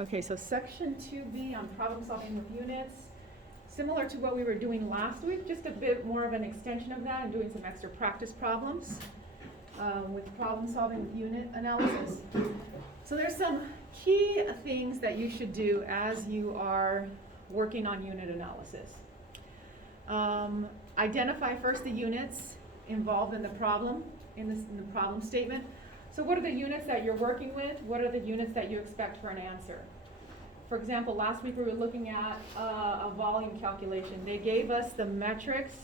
Okay, so section 2B on problem solving with units, similar to what we were doing last week, just a bit more of an extension of that and doing some extra practice problems with problem solving with unit analysis. So there's some key things that you should do as you are working on unit analysis. Identify first the units involved in the problem, in the problem statement. So what are the units that you're working with? What are the units that you expect for an answer? For example, last week we were looking at a volume calculation. They gave us the metrics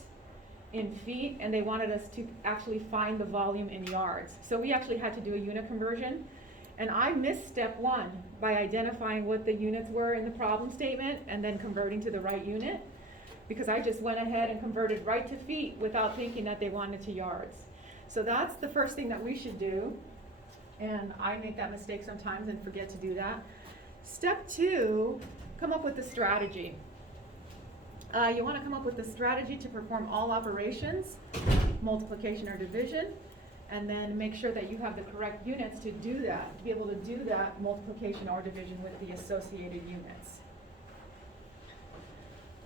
in feet and they wanted us to actually find the volume in yards. So we actually had to do a unit conversion. And I missed step 1 by identifying what the units were in the problem statement and then converting to the right unit, because I just went ahead and converted right to feet without thinking that they wanted to yards. So that's the first thing that we should do. And I make that mistake sometimes and forget to do that. Step 2, come up with a strategy. You want to come up with a strategy to perform all operations, multiplication or division, and then make sure that you have the correct units to do that, to be able to do that multiplication or division with the associated units.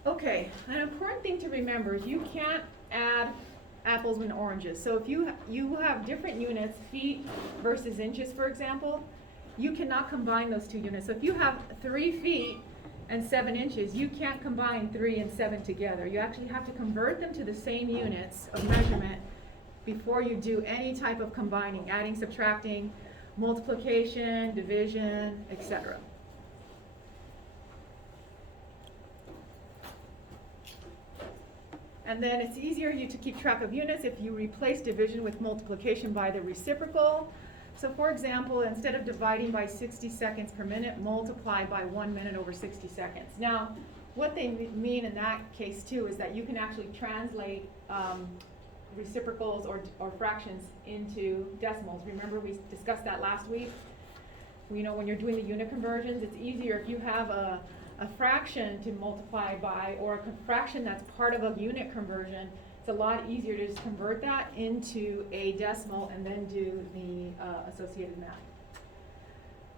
Okay, an important thing to remember is you can't add apples and oranges. So if you have different units, feet versus inches, for example, you cannot combine those two units. So if you have 3 feet and 7 inches, you can't combine 3 and 7 together. You actually have to convert them to the same units of measurement before you do any type of combining, adding, subtracting, multiplication, division, etc. And then it's easier to keep track of units if you replace division with multiplication by the reciprocal. So for example, instead of dividing by 60 seconds per minute, multiply by 1 minute over 60 seconds. Now, what they mean in that case too is that you can actually translate reciprocals or fractions into decimals. Remember we discussed that last week? You know, when you're doing the unit conversions, it's easier if you have a fraction to multiply by, or a fraction that's part of a unit conversion. It's a lot easier to just convert that into a decimal and then do the associated math.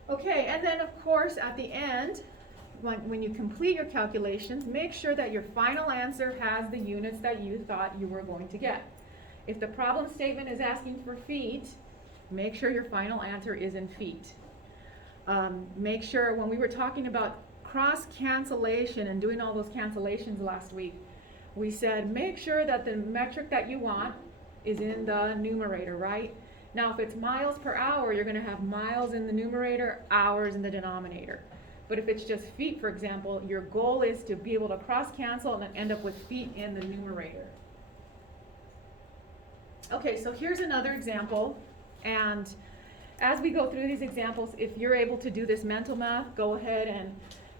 Okay, and then of course at the end, when you complete your calculations, make sure that your final answer has the units that you thought you were going to get. If the problem statement is asking for feet, make sure your final answer is in feet. Make sure, when we were talking about cross cancellation and doing all those cancellations last week, we said make sure that the metric that you want is in the numerator, right? Now if it's miles per hour, you're going to have miles in the numerator, hours in the denominator. But if it's just feet, for example, your goal is to be able to cross cancel and then end up with feet in the numerator. Okay, so here's another example, and as we go through these examples, if you're able to do this mental math, go ahead and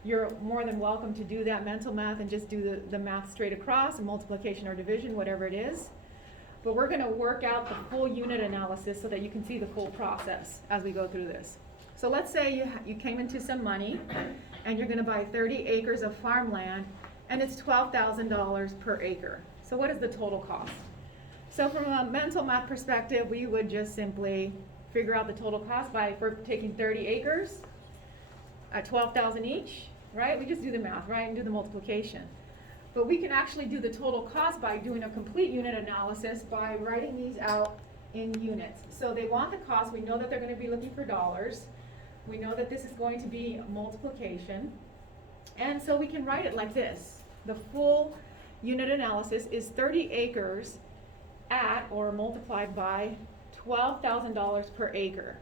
you're more than welcome to do that mental math and just do the math straight across, multiplication or division, whatever it is. But we're going to work out the full unit analysis so that you can see the full process as we go through this. So let's say you came into some money and you're going to buy 30 acres of farmland and it's $12,000 per acre. So what is the total cost? So from a mental math perspective, we would just simply figure out the total cost by first taking 30 acres at $12,000 each, right? We just do the math, right, and do the multiplication. But we can actually do the total cost by doing a complete unit analysis by writing these out in units. So they want the cost. We know that they're going to be looking for dollars. We know that this is going to be multiplication. And so we can write it like this. The full unit analysis is 30 acres at or multiplied by $12,000 per acre.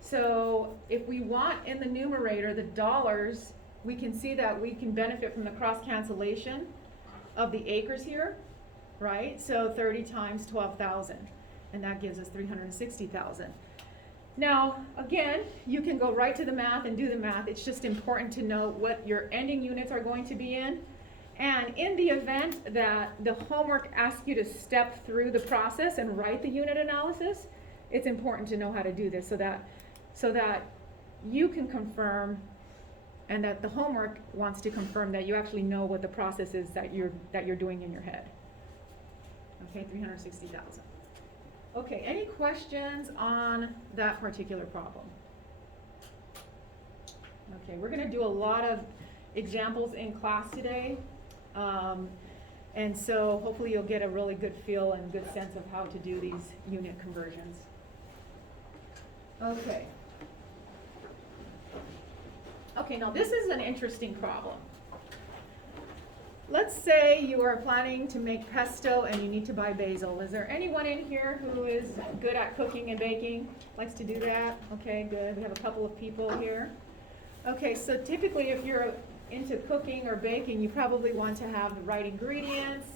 So if we want in the numerator the dollars, we can see that we can benefit from the cross cancellation of the acres here, right? So 30 times 12,000, and that gives us 360,000. Now, again, you can go right to the math and do the math. It's just important to know what your ending units are going to be in. And in the event that the homework asks you to step through the process and write the unit analysis, it's important to know how to do this so that you can confirm, and that the homework wants to confirm that you actually know what the process is that you're doing in your head. Okay, 360,000. Okay, any questions on that particular problem? Okay, we're gonna do a lot of examples in class today. And so hopefully you'll get a really good feel and good sense of how to do these unit conversions. Okay. Okay, now this is an interesting problem. Let's say you are planning to make pesto and you need to buy basil. Is there anyone in here who is good at cooking and baking? Likes to do that? Okay, good. We have a couple of people here. Okay, so typically if you're into cooking or baking, you probably want to have the right ingredients.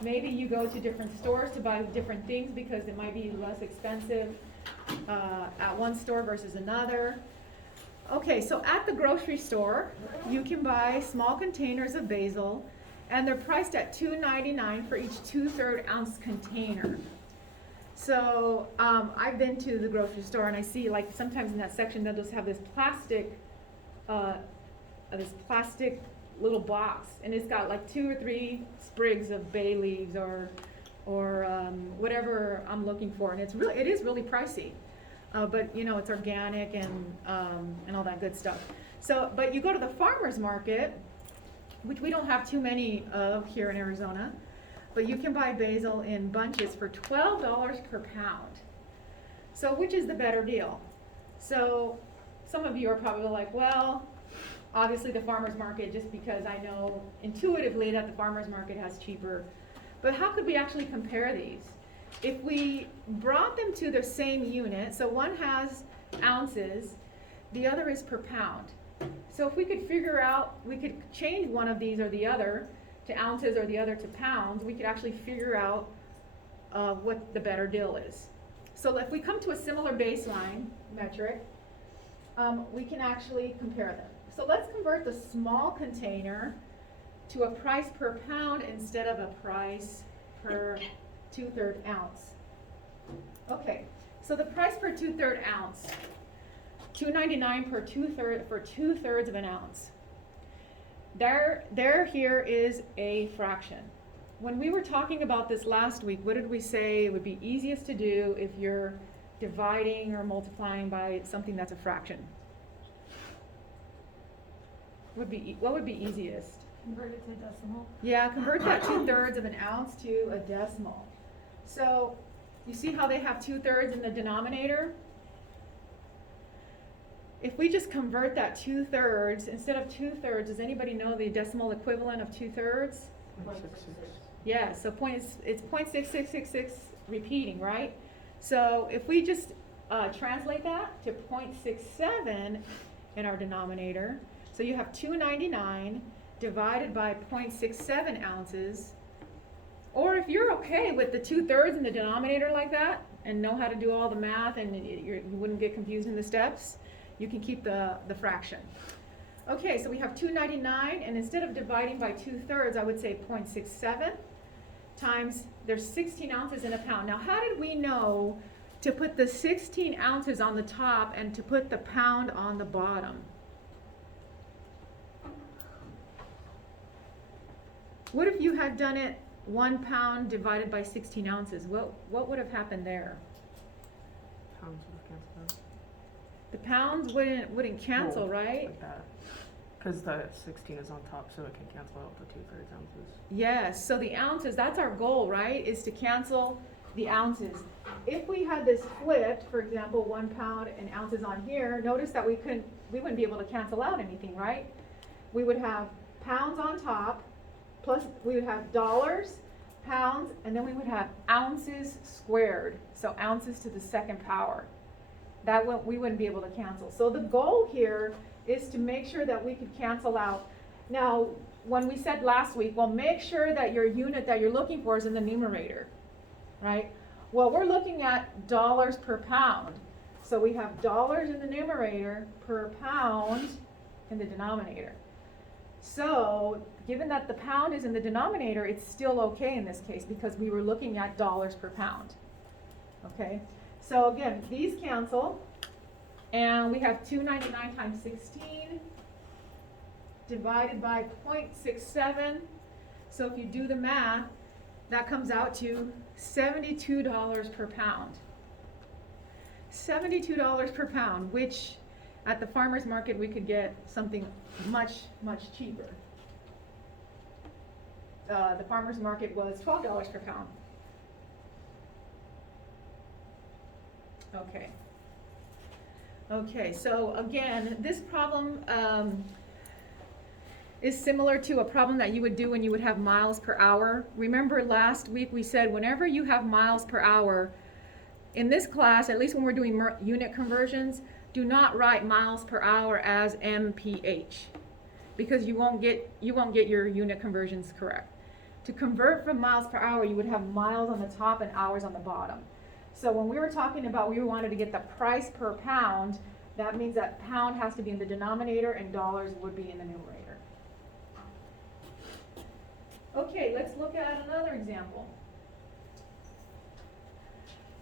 Maybe you go to different stores to buy different things because it might be less expensive at one store versus another. Okay, so at the grocery store, you can buy small containers of basil, and they're priced at $2.99 for each 2/3 ounce container. So I've been to the grocery store, and I see, like, sometimes in that section they'll just have this plastic little box, and it's got like 2 or 3 sprigs of bay leaves or whatever I'm looking for, and it is really pricey. But you know, it's organic and all that good stuff. So, but you go to the farmer's market, which we don't have too many of here in Arizona, but you can buy basil in bunches for $12 per pound. So which is the better deal? So some of you are probably like, well, obviously the farmer's market, just because I know intuitively that the farmer's market has cheaper. But how could we actually compare these? If we brought them to the same unit, so one has ounces, the other is per pound. So if we could figure out, we could change one of these or the other to ounces or the other to pounds, we could actually figure out what the better deal is. So if we come to a similar baseline metric, we can actually compare them. So let's convert the small container to a price per pound instead of a price per 2/3 ounce. Okay, so the price per 2/3 ounce, $2.99 per 2/3 of an ounce. Here is a fraction. When we were talking about this last week, what did we say it would be easiest to do if you're dividing or multiplying by something that's a fraction? What would be easiest? Convert it to a decimal. Yeah, convert that 2/3 of an ounce to a decimal. So you see how they have 2/3 in the denominator? If we just convert that 2/3, instead of 2/3, does anybody know the decimal equivalent of 2/3? 0.66. Yeah, so it's 0.6666 repeating, right? So if we just translate that to 0.67 in our denominator, so you have 2.99 divided by 0.67 ounces. Or if you're okay with the 2/3 in the denominator like that and know how to do all the math and you wouldn't get confused in the steps, you can keep the fraction. Okay, so we have 2.99, and instead of dividing by 2/3, I would say 0.67 times, there's 16 ounces in a pound. Now, how did we know to put the 16 ounces on the top and to put the pound on the bottom? What if you had done it 1 pound divided by 16 ounces? What would have happened there? Pounds would have canceled out. The pounds wouldn't cancel, Well, right? Like that. Because the 16 is on top, so it can cancel out the 2/3 ounces. Yes, so the ounces, that's our goal, right? Is to cancel the ounces. If we had this flipped, for example, 1 pound and ounces on here, notice that we wouldn't be able to cancel out anything, right? We would have pounds on top, plus we would have dollars, pounds, and then we would have ounces squared. So ounces to the second power. We wouldn't be able to cancel. So the goal here is to make sure that we could cancel out. Now, when we said last week, well, make sure that your unit that you're looking for is in the numerator, right? Well, we're looking at dollars per pound. So we have dollars in the numerator per pound in the denominator. So, given that the pound is in the denominator, it's still okay in this case because we were looking at dollars per pound. Okay? So again, these cancel, and we have 2.99 times 16 divided by 0.67. So if you do the math, that comes out to $72 per pound. $72 per pound, which At the farmer's market, we could get something much, much cheaper. The farmer's market was $12 per pound. Okay. Okay, so again, this problem is similar to a problem that you would do when you would have miles per hour. Remember last week we said whenever you have miles per hour, in this class, at least when we're doing unit conversions, do not write miles per hour as mph, because you won't get your unit conversions correct. To convert from miles per hour, you would have miles on the top and hours on the bottom. So when we were talking about we wanted to get the price per pound, that means that pound has to be in the denominator and dollars would be in the numerator. Okay, let's look at another example.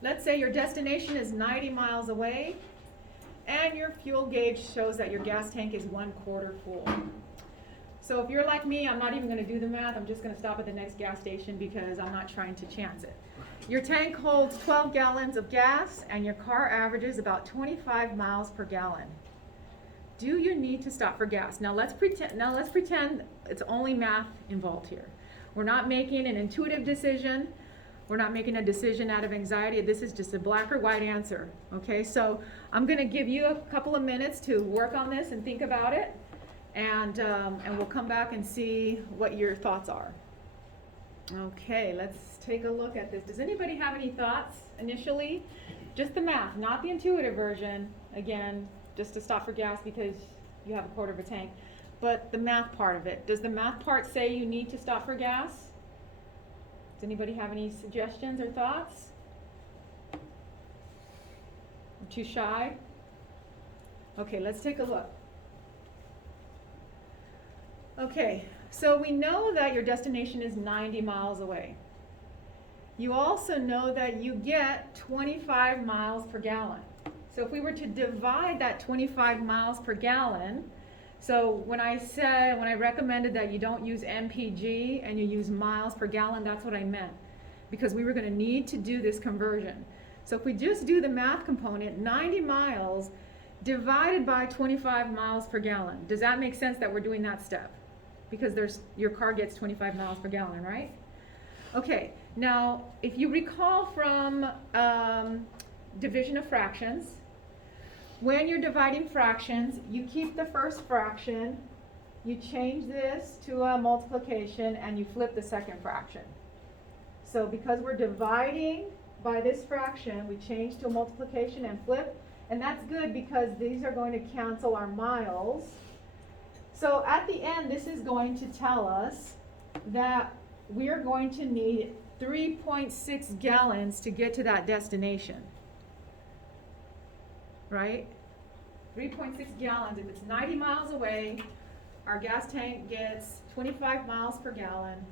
Let's say your destination is 90 miles away and your fuel gauge shows that your gas tank is 1/4 full. So if you're like me, I'm not even going to do the math. I'm just going to stop at the next gas station because I'm not trying to chance it. Your tank holds 12 gallons of gas and your car averages about 25 miles per gallon. Do you need to stop for gas? Now let's pretend it's only math involved here. We're not making an intuitive decision. We're not making a decision out of anxiety. This is just a black or white answer. Okay, so I'm going to give you a couple of minutes to work on this and think about it, and we'll come back and see what your thoughts are. Okay, let's take a look at this. Does anybody have any thoughts initially? Just the math, not the intuitive version. Again, just to stop for gas because you have 1/4 of a tank. But the math part of it. Does the math part say you need to stop for gas? Does anybody have any suggestions or thoughts? I'm too shy? Okay, let's take a look. Okay, so we know that your destination is 90 miles away. You also know that you get 25 miles per gallon. So if we were to divide that 25 miles per gallon, so when I recommended that you don't use MPG and you use miles per gallon, that's what I meant, because we were going to need to do this conversion. So if we just do the math component, 90 miles divided by 25 miles per gallon. Does that make sense that we're doing that step? Because your car gets 25 miles per gallon, right? Okay, now if you recall from division of fractions, when you're dividing fractions, you keep the first fraction, you change this to a multiplication, and you flip the second fraction. So because we're dividing by this fraction, we change to a multiplication and flip, and that's good because these are going to cancel our miles. So at the end, this is going to tell us that we're going to need 3.6 gallons to get to that destination. Right? 3.6 gallons. If it's 90 miles away, our gas tank gets 25 miles per gallon.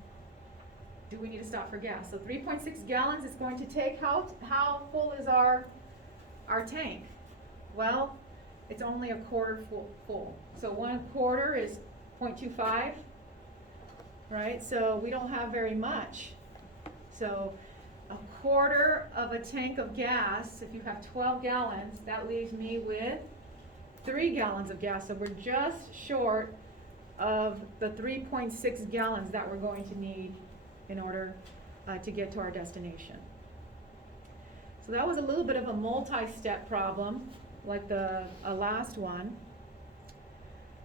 Do we need to stop for gas? So 3.6 gallons is going to take, how full is our tank? Well, it's only 1/4 full. So 1/4 is 0.25, right? So we don't have very much. So 1/4 of a tank of gas, if you have 12 gallons, that leaves me with 3 gallons of gas. So we're just short of the 3.6 gallons that we're going to need in order to get to our destination. So that was a little bit of a multi-step problem, like the last one.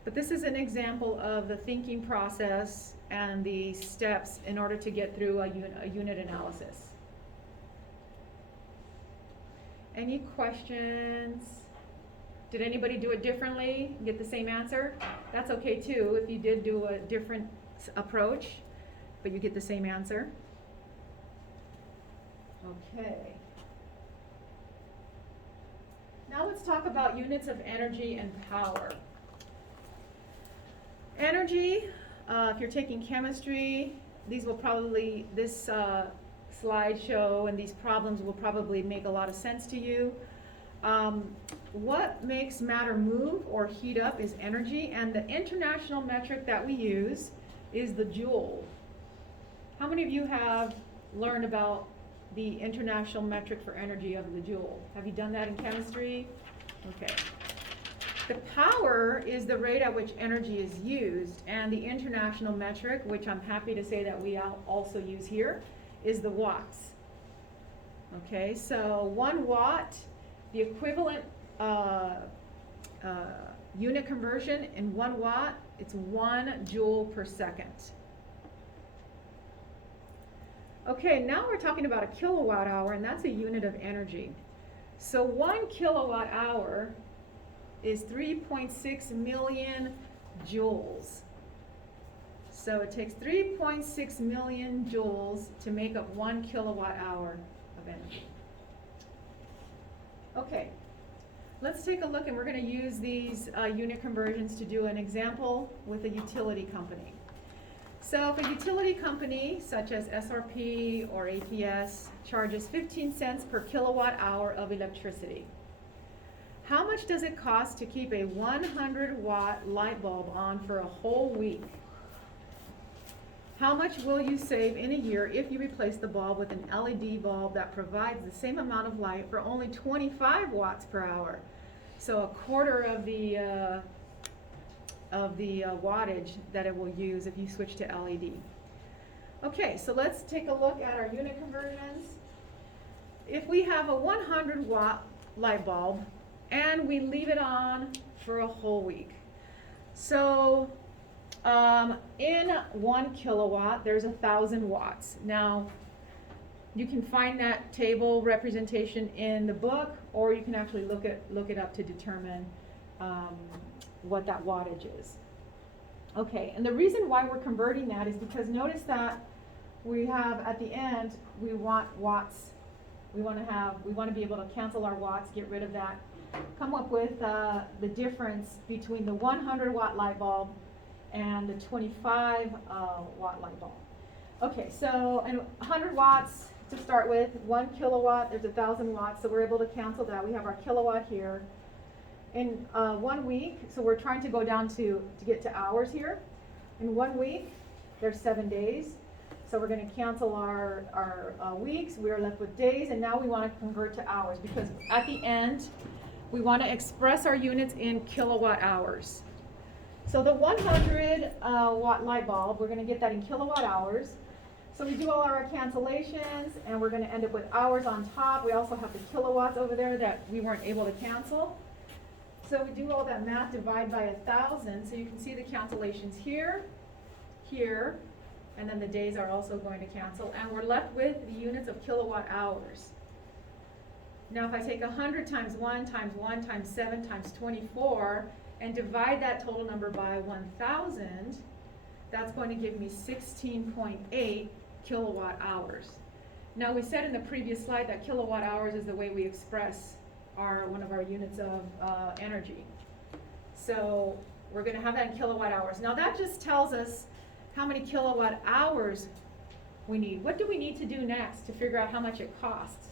But this is an example of the thinking process and the steps in order to get through a unit analysis. Any questions? Did anybody do it differently, get the same answer? That's okay too, if you did do a different approach, but you get the same answer. Okay. Now let's talk about units of energy and power. Energy, if you're taking chemistry, this slideshow and these problems will probably make a lot of sense to you. What makes matter move or heat up is energy, and the international metric that we use is the joule. How many of you have learned about the international metric for energy of the joule? Have you done that in chemistry? Okay. The power is the rate at which energy is used, and the international metric, which I'm happy to say that we also use here, is the watts. Okay, so 1 watt, the equivalent unit conversion in 1 watt, it's 1 joule per second. Okay, now we're talking about a kilowatt hour, and that's a unit of energy. So 1 kilowatt hour is 3.6 million joules. So it takes 3.6 million joules to make up 1 kilowatt hour of energy. Okay, let's take a look, and we're going to use these unit conversions to do an example with a utility company. So if a utility company such as SRP or APS charges 15 cents per kilowatt hour of electricity, how much does it cost to keep a 100-watt light bulb on for a whole week? How much will you save in a year if you replace the bulb with an LED bulb that provides the same amount of light for only 25 watts per hour? So a quarter of the wattage that it will use if you switch to LED. Okay, so let's take a look at our unit conversions. If we have a 100-watt light bulb and we leave it on for a whole week, so in 1 kilowatt, there's 1,000 watts. Now, you can find that table representation in the book, or you can actually look it up to determine what that wattage is. Okay, and the reason why we're converting that is because notice that we have at the end, we want watts. We want to be able to cancel our watts, get rid of that, come up with the difference between the 100-watt light bulb and the 25-watt light bulb. Okay, so and 100 watts to start with, 1 kilowatt, there's 1,000 watts, so we're able to cancel that. We have our kilowatt here. In 1 week, so we're trying to go down to get to hours here. In 1 week, there's 7 days. So we're going to cancel our weeks. We're left with days, and now we want to convert to hours because at the end, we want to express our units in kilowatt hours. So the 100-watt light bulb, we're going to get that in kilowatt hours. So we do all our cancellations, and we're going to end up with hours on top. We also have the kilowatts over there that we weren't able to cancel. So we do all that math, divide by 1,000, so you can see the cancellations here, here, and then the days are also going to cancel, and we're left with the units of kilowatt hours. Now if I take 100 times 1 times 1 times 7 times 24 and divide that total number by 1,000, that's going to give me 16.8 kilowatt hours. Now we said in the previous slide that kilowatt hours is the way we express one of our units of energy. So we're going to have that in kilowatt hours. Now that just tells us how many kilowatt hours we need. What do we need to do next to figure out how much it costs?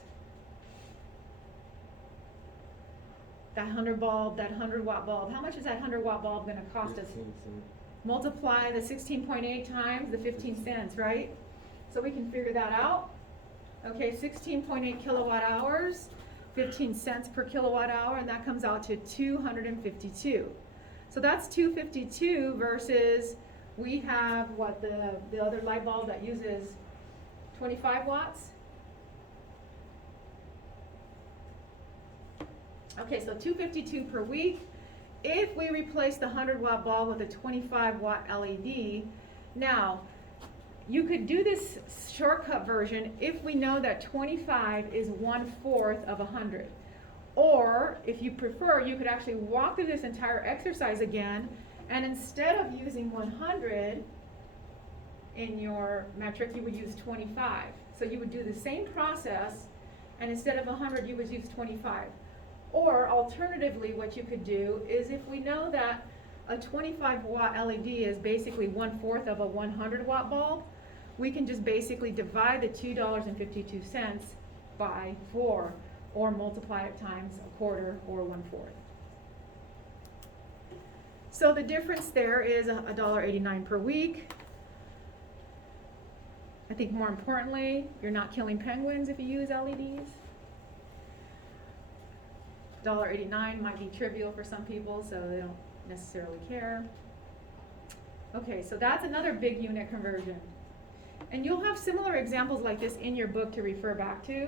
That 100-watt bulb, how much is that 100-watt bulb going to cost us? Multiply the 16.8 times the 15 cents, right? So we can figure that out. Okay, 16.8 kilowatt hours, 15 cents per kilowatt hour, and that comes out to 252. So that's 252 versus we have what the other light bulb that uses 25 watts. Okay, so 252 per week. If we replace the 100-watt bulb with a 25-watt LED, now you could do this shortcut version if we know that 25 is 1/4 of 100. Or if you prefer, you could actually walk through this entire exercise again, and instead of using 100 in your metric, you would use 25. So you would do the same process, and instead of 100, you would use 25. Or alternatively, what you could do is if we know that a 25-watt LED is basically 1/4 of a 100-watt bulb, we can just basically divide the $2.52 by 4 or multiply it times a quarter or 1/4. So the difference there is $1.89 per week. I think more importantly, you're not killing penguins if you use LEDs. $1.89 might be trivial for some people, so they don't necessarily care. Okay, so that's another big unit conversion. And you'll have similar examples like this in your book to refer back to.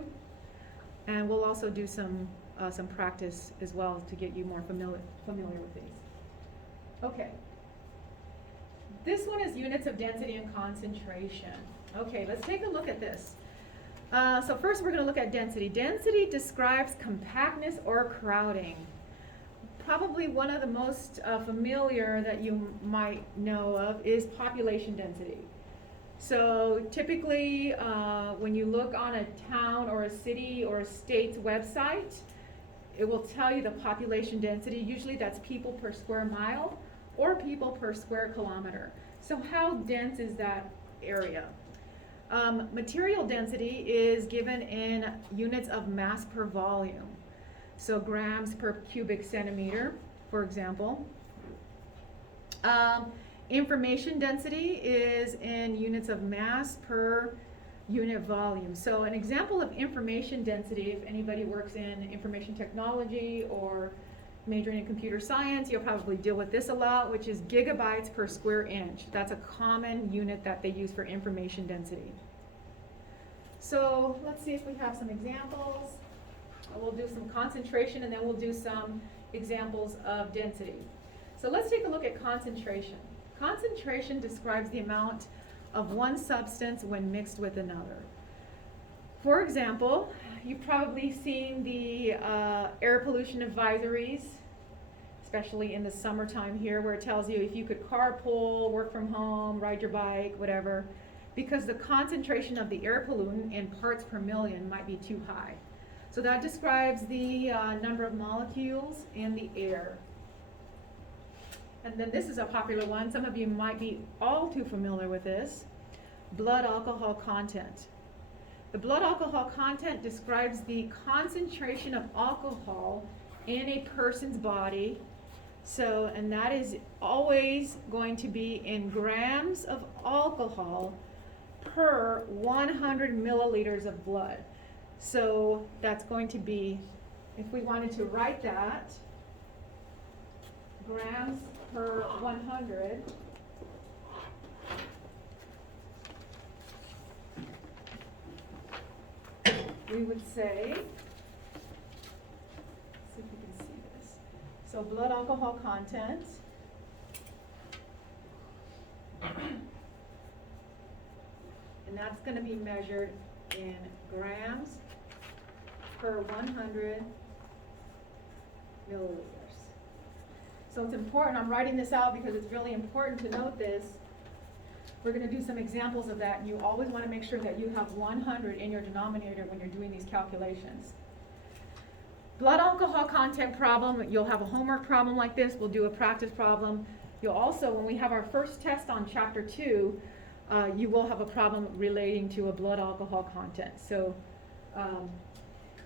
And we'll also do some practice as well to get you more familiar with these. Okay. This one is units of density and concentration. Okay, let's take a look at this. So first we're going to look at density. Density describes compactness or crowding. Probably one of the most familiar that you might know of is population density. So typically when you look on a town or a city or a state's website, it will tell you the population density. Usually that's people per square mile or people per square kilometer. So how dense is that area? Material density is given in units of mass per volume. So grams per cubic centimeter, for example. Information density is in units of mass per unit volume. So an example of information density, if anybody works in information technology or majoring in computer science, you'll probably deal with this a lot, which is gigabytes per square inch. That's a common unit that they use for information density. So let's see if we have some examples. We'll do some concentration and then we'll do some examples of density. So let's take a look at concentration. Concentration describes the amount of one substance when mixed with another. For example, you've probably seen the air pollution advisories, especially in the summertime here, where it tells you if you could carpool, work from home, ride your bike, whatever, because the concentration of the air pollutant in parts per million might be too high. So that describes the number of molecules in the air. And then this is a popular one. Some of you might be all too familiar with this. Blood alcohol content. The blood alcohol content describes the concentration of alcohol in a person's body. So, and that is always going to be in grams of alcohol per 100 milliliters of blood. So that's going to be, if we wanted to write that, grams per 100, we would say, let's see if we can see this. So blood alcohol content, and that's going to be measured in grams per 100 milliliters. So it's important, I'm writing this out because it's really important to note this. We're going to do some examples of that, and you always want to make sure that you have 100 in your denominator when you're doing these calculations. Blood alcohol content problem, you'll have a homework problem like this, we'll do a practice problem. You'll also, when we have our first test on chapter 2, you will have a problem relating to a blood alcohol content. So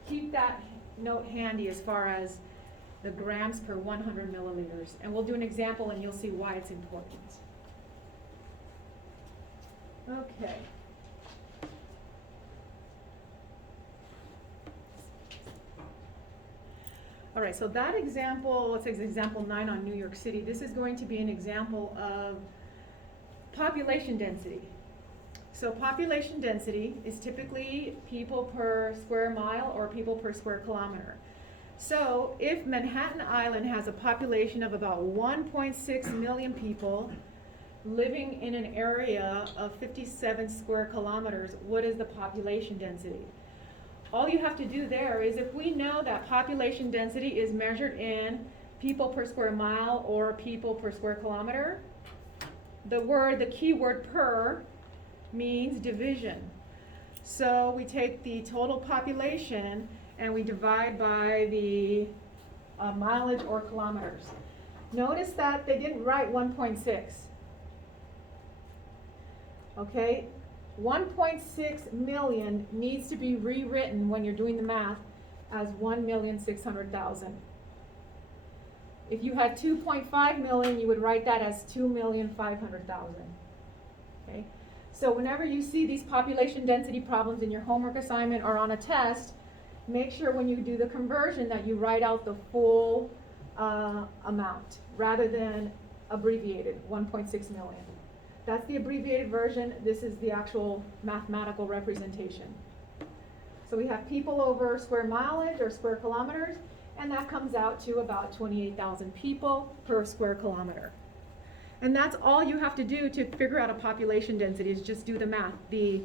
keep that note handy as far as the grams per 100 milliliters. And we'll do an example and you'll see why it's important. Okay. All right, so that example, let's say example 9 on New York City. This is going to be an example of population density. So population density is typically people per square mile or people per square kilometer. So if Manhattan Island has a population of about 1.6 million people living in an area of 57 square kilometers, what is the population density? All you have to do there is, if we know that population density is measured in people per square mile or people per square kilometer, the key word per means division. So we take the total population and we divide by the mileage or kilometers. Notice that they didn't write 1.6. Okay, 1.6 million needs to be rewritten when you're doing the math as 1,600,000. If you had 2.5 million, you would write that as 2,500,000. Okay, so whenever you see these population density problems in your homework assignment or on a test, make sure when you do the conversion that you write out the full amount rather than abbreviated, 1.6 million. That's the abbreviated version. This is the actual mathematical representation. So we have people over square mileage or square kilometers, and that comes out to about 28,000 people per square kilometer. And that's all you have to do to figure out a population density is just do the math. The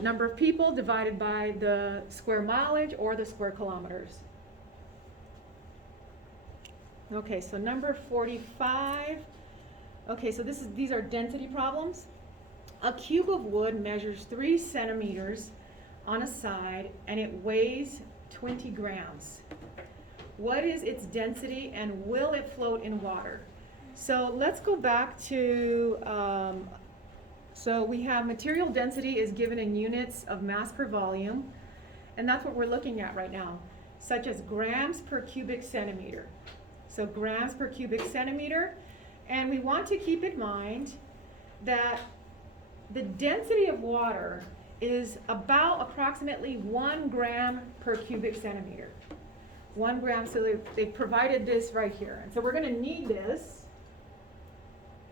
number of people divided by the square mileage or the square kilometers. Okay, so number 45. Okay, so these are density problems. A cube of wood measures 3 centimeters on a side and it weighs 20 grams. What is its density and will it float in water? So let's go back to, so we have material density is given in units of mass per volume, and that's what we're looking at right now, such as grams per cubic centimeter. So grams per cubic centimeter, and we want to keep in mind that the density of water is about approximately 1 gram per cubic centimeter. 1 gram, so they provided this right here. And so we're gonna need this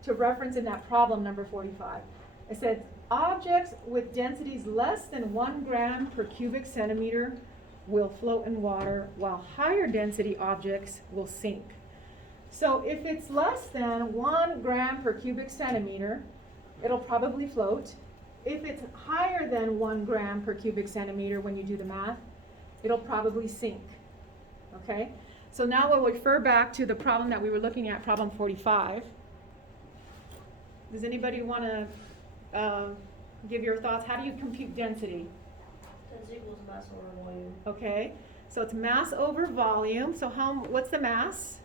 to reference in that problem number 45. It said, objects with densities less than 1 gram per cubic centimeter will float in water, while higher density objects will sink. So if it's less than 1 gram per cubic centimeter, it'll probably float. If it's higher than 1 gram per cubic centimeter when you do the math, it'll probably sink. Okay? So now we'll refer back to the problem that we were looking at, problem 45. Does anybody want to give your thoughts? How do you compute density? Density equals mass over volume. Okay, so it's mass over volume. So what's the mass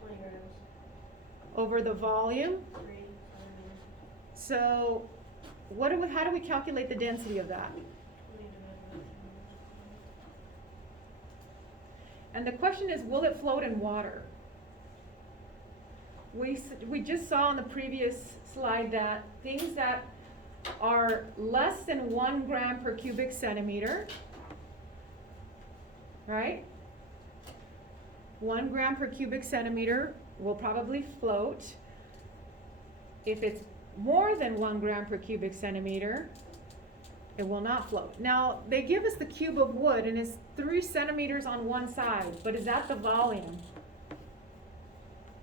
20 grams. over the volume? 3 centimeters. So how do we calculate the density of that? 20 divided by 2. And the question is, will it float in water? We just saw on the previous slide that things that are less than 1 gram per cubic centimeter, right? 1 gram per cubic centimeter will probably float. If it's more than 1 gram per cubic centimeter, it will not float. Now, they give us the cube of wood and it's 3 centimeters on one side, but is that the volume?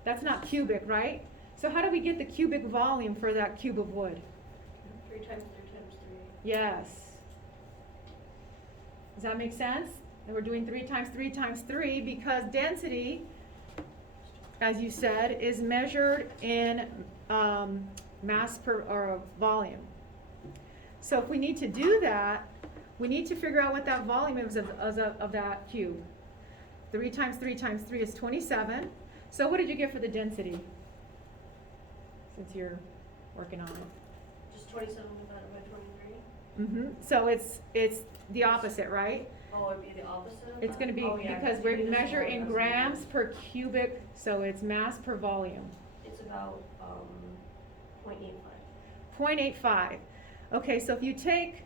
That's not cubic, right? So how do we get the cubic volume for that cube of wood? 3 times 3 times 3. Yes. Does that make sense? And we're doing 3 times 3 times 3 because density, as you said, is measured in mass per or volume. So if we need to do that, we need to figure out what that volume is of that cube. 3 times 3 times 3 is 27. So what did you get for the density? Since you're working on it. Just 27 divided by 23. So it's the opposite, right? Oh, it'd be the opposite of It's that? going to be, Oh, yeah, because 'cause we you just measure saw in that's grams per cubic, so it's mass per volume. It's about 0.85. 0.85. Okay, so if you take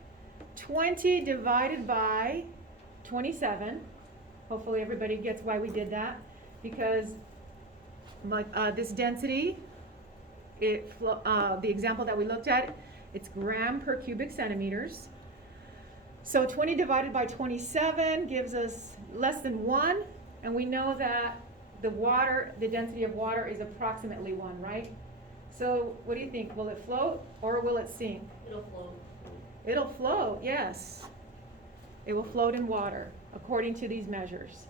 20 divided by 27, hopefully everybody gets why we did that, because this density, the example that we looked at, it's gram per cubic centimeters. So 20 divided by 27 gives us less than 1, and we know that the density of water is approximately 1, right? So what do you think? Will it float or will it sink? It'll float. It'll float, yes. It will float in water according to these measures.